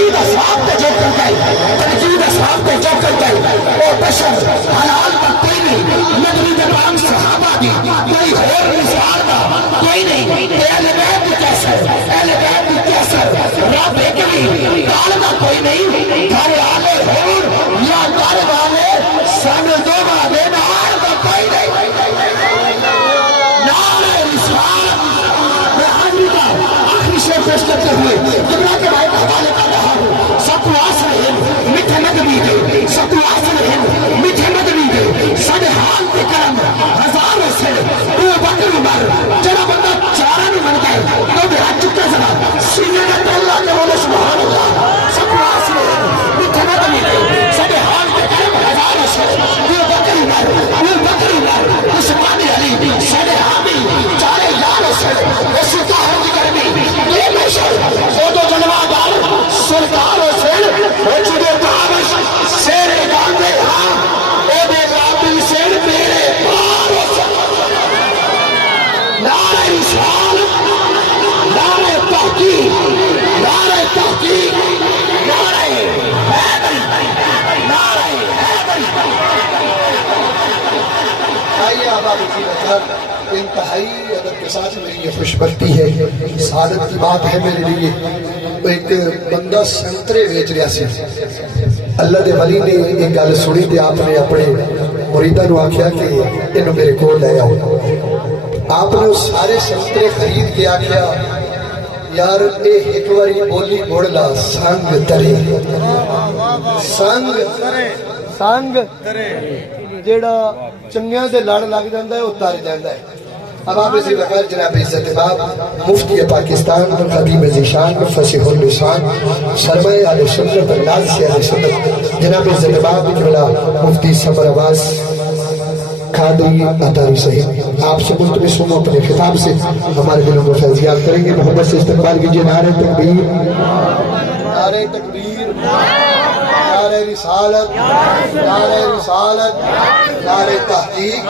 تنقید اسباب تے جو کر گئے تنقید اسباب تے جو کر گئے او بشر حلال کا کوئی نہیں نبی زبان صحابہ دی کوئی اور مثال دا کوئی نہیں اہل بیت کی کیسر اہل بیت کی کیسر رب ایک بھی کال دا کوئی نہیں گھر آلے ہور یا گھر والے سن دو والے نار دا کوئی نہیں نار رسالت میں حاضری کا آخری شیئر پیش کرتے ہوئے جملہ کے بھائی کا حوالے کر رہا ہوں ستو آسر ہیں میٹھے مدنی دے ستو آسر ہیں میٹھے مدنی دے سڑے حال کے کرم ہزار سے تو بکر عمر جڑا بندہ چارہ نہیں منتا ہے تو بھی ہاتھ چکے ذرا سینے میں اللہ کے بولے سبحان اللہ ستو آسر ہیں میٹھے مدنی دے سڑے حال کے کرم ہزار سے تو بکر عمر عثمان علی سڑے حامی چارے یار سے اسی طاہر کی کرمی یہ مشہور وہ تو جلوہ دار سرکار و سر وہ چودے تابش سیر گاندے ہاں او دے رابی سر میرے پار و سر نعرہ رسالت نعرہ تحقیق نعرہ تحقیق نعرہ حیدر نعرہ حیدر آئیے آباد کی وجہ انتہائی ادب کے ساتھ میری یہ خوش بختی ہے سعادت کی بات ہے میرے لیے ایک بندہ سنترے بیچ رہا سی اللہ دے ولی نے ایک گل سنی تے آپ نے اپنے مریداں نو آکھیا کہ انہوں میرے کو لے آؤ آپ نے سارے سنترے خرید کے آکھیا یار اے ایک واری بولی بوڑ لا سنگ ترے سنگ جیڑا چنگیاں دے لڑ لگ جاندہ ہے اتار جاندہ ہے اب آپ اسی وقت جناب عزت باب مفتی پاکستان خطیب ذیشان فصیح اللسان سرمایہ علیہ سنت اللہ سے علیہ سنت جناب عزت باب جملہ مفتی صبر عباس قادری عطاری صحیح آپ سے ملتمس ہوں اپنے خطاب سے ہمارے دلوں کو فیضیات کریں گے محمد سے استقبال کیجئے نعرہ تکبیر نعرہ تکبیر نعرہ رسالت نعرہ تحقیق